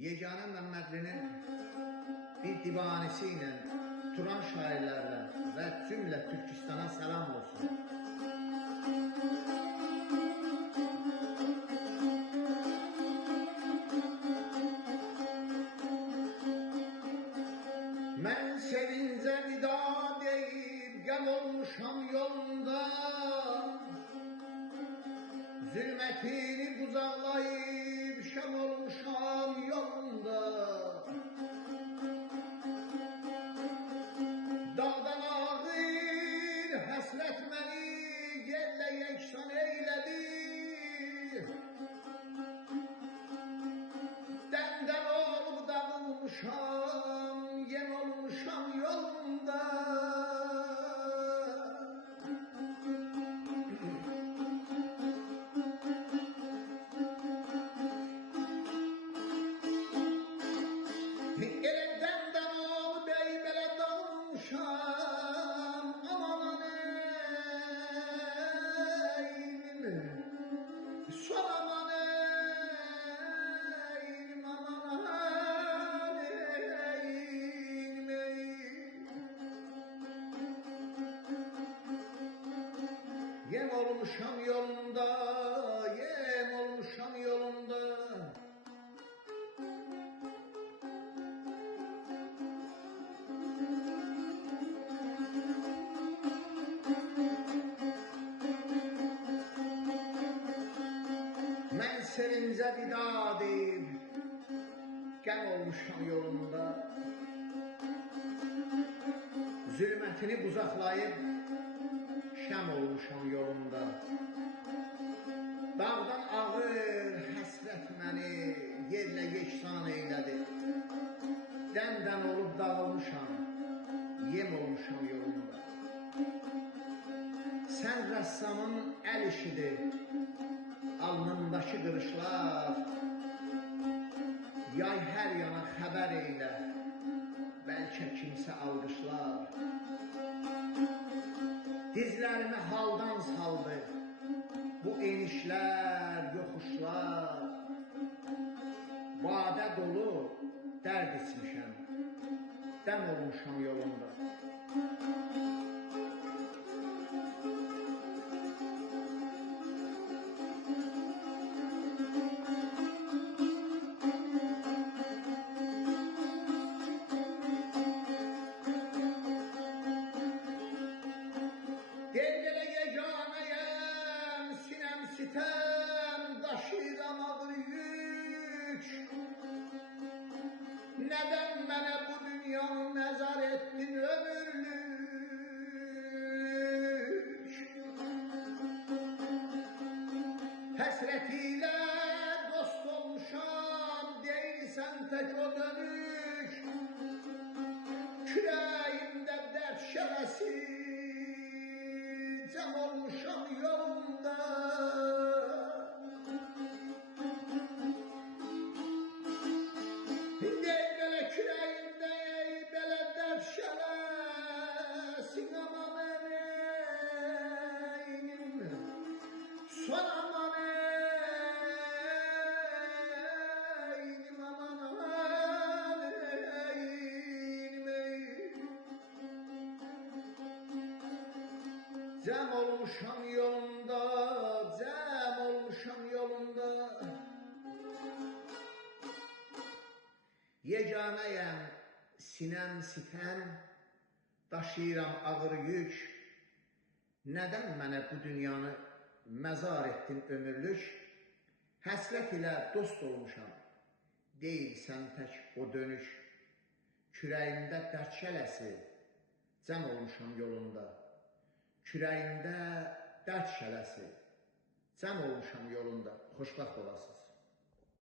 Yeganə Məmmədlinin bir divanesi ilə Turan şairlərlə və cümlə Türkistana salam olsun. Mən sevincə vida deyib qəm olmuşam yolunda, zülmətini qucaqlayıb şəm olmuşam yolunda. Dağdan ağır həsrət məni yerlə yeksan eylədi, dəmdən olub dağılmışam, yem olmuşam yolunda. Elə dəmdən olub ey belə dağılmışam, aman eynim, son aman eynim, aman eynim, yem olmuşam yolunda, yem olmuşam yolunda. Mən sevincə vida deyib qəm olmuşam yolunda, zülmətini qucaqlayıb şəm olmuşam yolunda. Dağdan ağır həsrət məni yerlə yeksan eylədi, dəmdən olub dağılmışam, yem olmuşam yolunda. Sən rəssamın əl işidir, alnındakı qırışlar, yay hər yana xəbər eylə, bəlkə kimsə alqışlar. Dizlərimi haldan saldı bu enişlər, yoxuşlar, badə dolu dərd içmişəm, dəm olmuşam yolunda. Gel-gələ yeganəyəm, sinəm sitəm, daşıyıram ağır yük. Nədən mənə bu dünyanı nəzar etdin ömürlük? Həsrət ilə dost olmuşam, deyilsən tək o dönük. Kürəyimdə dərd şələsi, cəm olmuşam yolunda. Deyil belə kürəyimdə ey belə dərd şələsin, aman eynim, son aman eynim, aman eynim. Cəm olmuşam yolunda, cəm olmuşam yolunda. Yeganəyəm, sinəm sitəm, daşıyıram ağır yük. Nədən mənə bu dünyanı məzar etdin ömürlük? Həsrət ilə dost olmuşam, deyilsən tək o dönük. Kürəyimdə dərd şələsi, cəm olmuşam yolunda. Kürəyimdə dərd şələsi, cəm olmuşam yolunda. Xoşbəxt olasınız.